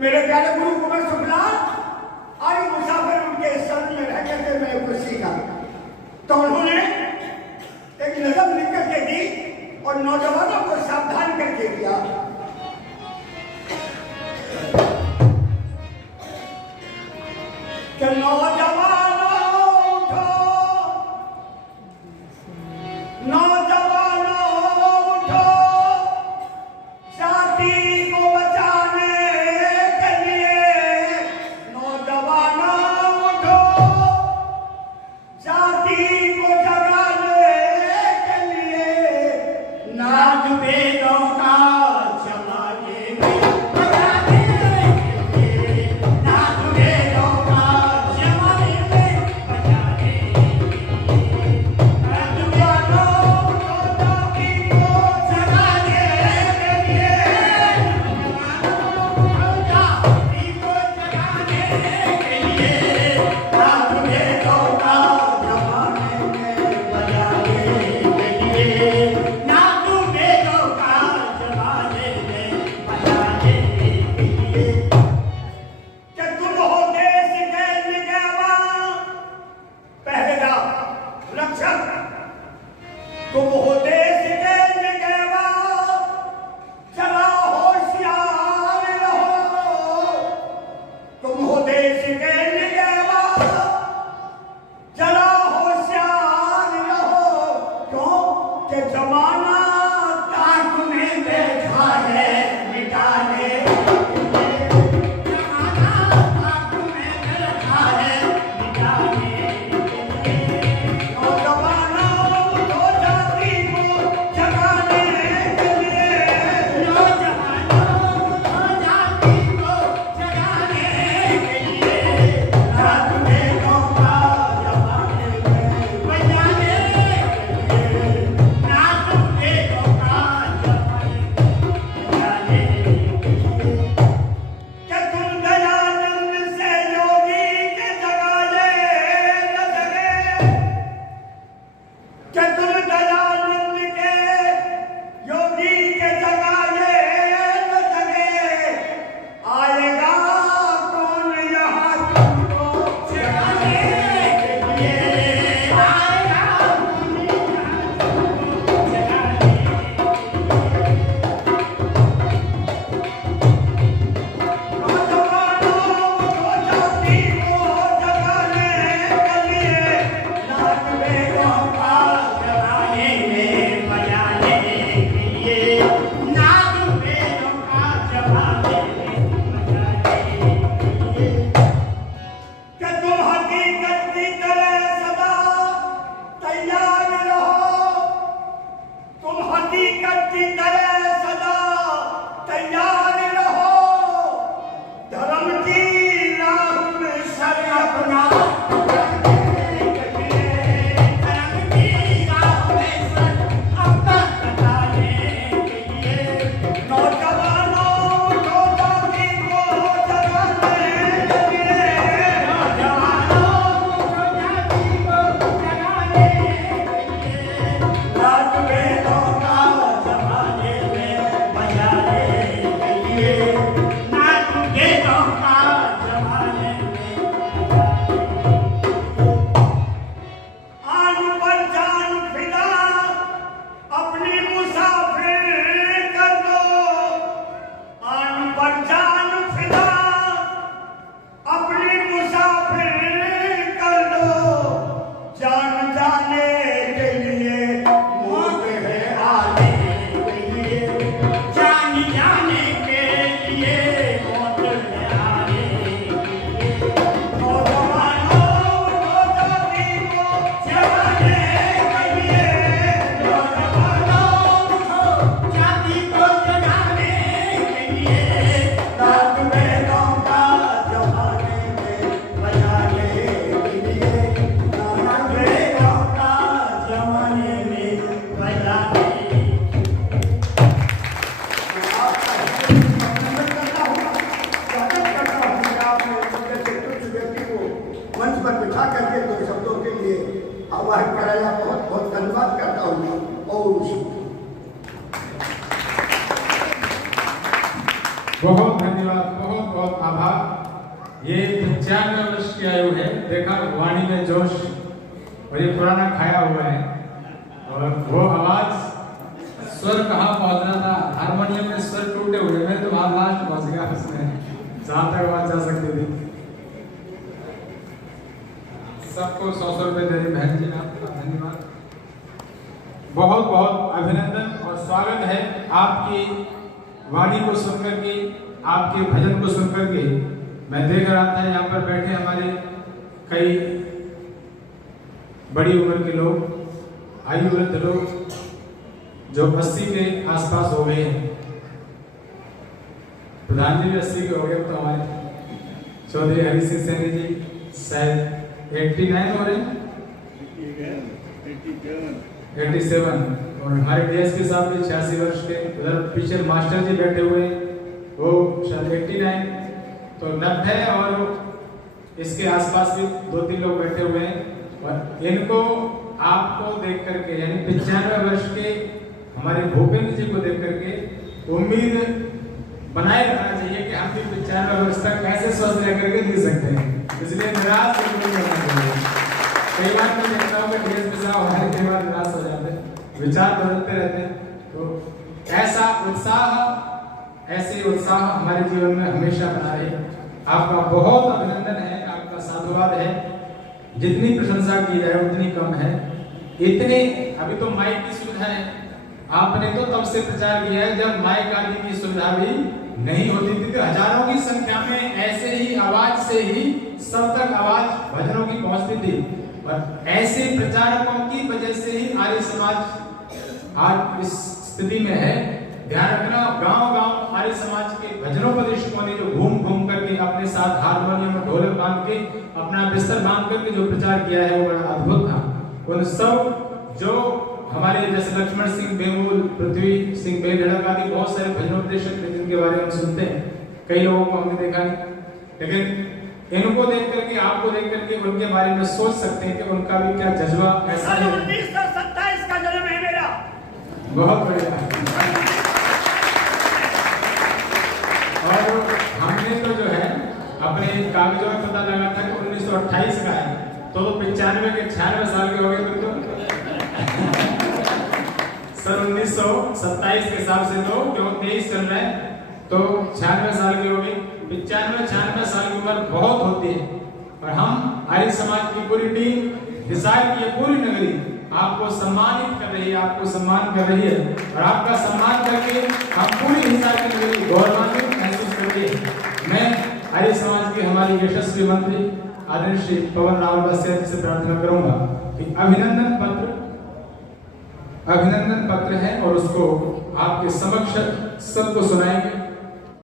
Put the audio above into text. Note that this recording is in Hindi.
मेरे प्यारे गुरु कुमार शुक्ला आज मुसाफिर उनके शरण में रह करके मैंने कुछ सीखा। तो उन्होंने एक नज़म लिख करके दी और नौजवानों को सावधान करके दिया। कि नौजवानों उठो, नौजवानों उठो, जाति को बचाने के लिए। नौजवानों उठो, जाति को जगाने के लिए। नाच वेदों का जमाने में बजाने के लिए। नाच वेदों का जमाने में बजाने के लिए। नौजवानों उठो, जाति को जगाने के लिए। नौजवानों उठो, जाति को जगाने के लिए। नाच वेदों का जमाने में बजाने के लिए। नाच वेदों का जमाने में बजाने के लिए। कि तुम हो देश के निगहबान, पहरेदार, रक्षक। तुम हो देश के निगहबान, जरा होशियार रहो। तुम हो देश के निगहबान, जरा होशियार रहो। क्यों? कि जमाना ताक में बैठा है मिटाने के लिए। जमाना ताक में बैठा है मिटाने के लिए। नौजवानों उठो, जाति को जगाने के लिए। नौजवानों उठो, जाति को जगाने के लिए। नाच वेदों का जमाने में बजाने के लिए। नाच वेदों का जमाने में बजाने के लिए। कि तुम दयानंद से योगी के जगाए न जगे। कि तुम दयानंद के योगी के जगाए न जगे। आएगा कौन यहाँ तुमको जगाने के लिए। आएगा कौन यहाँ तुमको जगाने के लिए। नौजवानों उठो, जाति को जगाने के लिए। नाच वेदों का जगाने में बजाने के लिए। नाच वेदों का जगाने में बजाने के लिए। कि तुम हकीकत की तरह सदा तैयार रहो। तुम हकीकत की तरह सदा तैयार रहो। धर्म की राह में सर अपना कटाने के लिए। धर्म की राह में सर अपना कटाने के लिए। नौजवानों उठो, जाति को जगाने के लिए। नौजवानों उठो, जाति को जगाने के लिए। नाच वेदों का जमाने में बजाने के लिए। नाच वेदों का जमाने में आन पर जान फिदा अपनी मुसाफिर कर दो। आन पर जान फिदा अपनी मुसाफिर कर दो। जान जाने के लिए मौत है आने के लिए। जान जाने के लिए बहुत धन्यवाद, बहुत बहुत आभार। ये 95 वर्ष की आयु है, देखा वाणी में जोश, और ये पुराना खाया हुआ है। और वो आवाज, स्वर कहाँ पहुंच रहा था, हारमोनियम में स्वर टूटे हुए, मैं तो वहां लास्ट पहुंच गया उसमें, जहां तक आवाज जा सकती थी। सबको 100 रुपए दे रही बहन जी ने, आपका धन्यवाद, बहुत बहुत अभिनंदन और स्वागत है। आपकी वाणी को सुनकर के, आपके भजन को सुनकर के मैं देख रहा था यहाँ पर बैठे हमारे कई बड़ी उम्र के लोग, आयु वृद्ध लोग जो 80 के आसपास हो गए हैं। प्रधान जी भी 80 के हो गए, तो हमारे चौधरी हरि सिंह सैनी जी शायद 89 हो रहे हैं, 87, और हमारे डीएसपी साहब भी 86 वर्ष के। उधर पीछे मास्टर जी बैठे हुए, वो शायद 89, तो 90 और इसके आसपास भी 2-3 लोग बैठे हुए हैं। और इनको आपको देख करके, यानी 95 वर्ष के हमारे भूपेंद्र जी को देख करके उम्मीद बनाए रखना चाहिए कि हम भी 95 वर्ष तक ऐसे स्वस्थ रह करके जी सकते हैं। इसलिए निराश नहीं होना चाहिए। कई बार मैं देखता हूँ कि डीएसपी साहब हमारे कई बार निराश हो जाते हैं, विचार बदलते रहते हैं। तो ऐसा उत्साह, ऐसे उत्साह हमारे जीवन में हमेशा बना रहे। आपका बहुत अभिनंदन है, आपका साधुवाद है। जितनी प्रशंसा की जाए उतनी कम है। इतने अभी तो माइक की सुविधा है, आपने तो तब से प्रचार किया है जब माइक आदि की सुविधा भी नहीं होती थी। तो हजारों की संख्या में ऐसे ही आवाज से ही सब तक आवाज भजनों की पहुंचती थी। और ऐसे प्रचारकों की वजह से ही आर्य समाज आज इस स्थिति में है। ध्यान रखना, गांव-गांव आर्य समाज के भजनोपदेशकों ने जो घूम घूम करके अपने साथ हारमोनियम में ढोलक बांध के, अपना बिस्तर बांध करके जो प्रचार किया है वो बड़ा अद्भुत था। उन सब जो हमारे जैसे लक्ष्मण सिंह बेमूल, पृथ्वी सिंह बेधड़क आदि बहुत सारे भजनोपदेशक थे जिनके बारे में हम सुनते हैं, कई लोगों को हमने देखा है, लेकिन इनको देख करके, आपको देख करके उनके बारे में सोच सकते हैं कि उनका भी क्या जज्बा ऐसा है। 1927 का जन्म है मेरा। बहुत बढ़िया। और हमने तो जो है अपने कागजों में पता लगा था कि 1928 का है, तो 95 के 96 साल के हो गए तो सन 1927 के हिसाब से तो जो 23 चल रहा है तो 96 साल के हो गए। 95-96 साल की उम्र बहुत होती है। और हम आर्य समाज की पूरी टीम, हिसार की पूरी नगरी आपको सम्मानित कर रही है, आपको सम्मान कर रही है। और आपका सम्मान करके हम पूरी हिसार की नगरी गौरवान्वित महसूस कर रही है। मैं आर्य समाज के हमारी यशस्वी मंत्री आदरणीय श्री पवन रावल बसिया से प्रार्थना करूंगा कि अभिनंदन पत्र है और उसको आपके समक्ष सबको सुनाएंगे।